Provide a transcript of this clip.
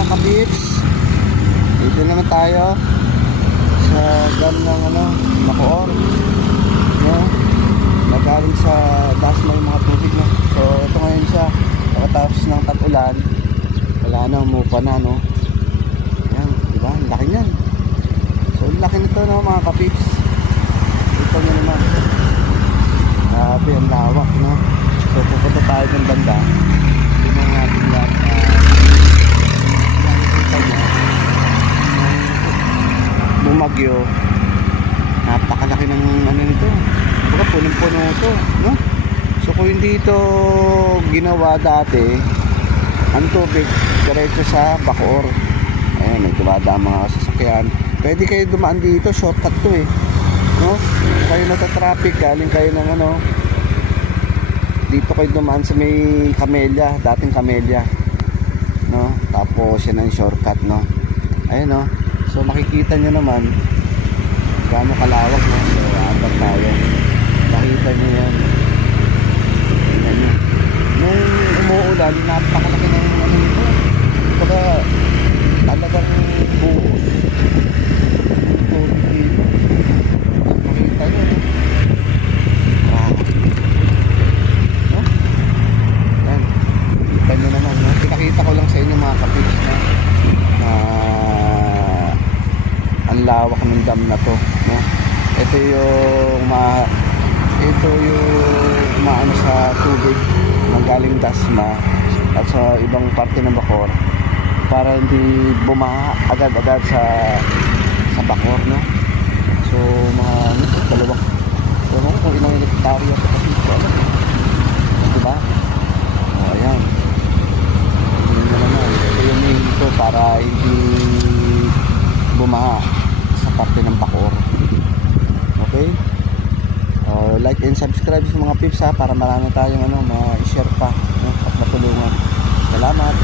mga kapips. Dito naman tayo sa dam ng Bacoor, no? Nagaling sa dasma yung mga tubig, no? So ito ngayon siya, pagkatapos ng tag-ulan, wala na, umupa na, no? Ayan, diba? Ang laki niyan. So ang laki nito, no, mga kapips. Ito nyo naman, grabe ang lawak, no? So pupunta tayo ng banda. Tingnan natin yan. Nakikita nyo bumagyo, napakalaki ng nito, baka punong-puno ito, no? So kung hindi ito ginawa dati, ang tubig diretso sa Bacoor. Ayan, may dumadaan mga sasakyan. Pwede kayo dumaan dito, shortcut to eh, no? Kayo nata-traffic, galing kayo ng dito kayo dumaan sa may Camellia, dating Camellia, no? Tapos yan ang shortcut, no? Ayun, no? So makikita nyo naman gaano kalawak, no? So apat tayo, makita nyo yan. Tingnan nyo, nung umuulan, napakalaki ng ito, baka talagang buhos tubig dito. Makita nyo, no? No? Yan, kita nyo naman, no? Pinakita ko lang sa inyo mga kapips, no? Ang lawak ng dam na to, no? Ito yung maano sa tubig ng galing dasma at sa ibang parte ng Bacoor para hindi bumaha agad-agad sa Bacoor, no? So mga dalawang, ewan ko kung ilang hektarya ito kasi ito, diba? O ayan, tingnan nyo naman, ito yung ito para hindi bumaha sa parte ng Bacoor. Okay? Like and subscribe sa mga pips, ha, para marami tayong ma-share pa, no, at matulungan. Salamat.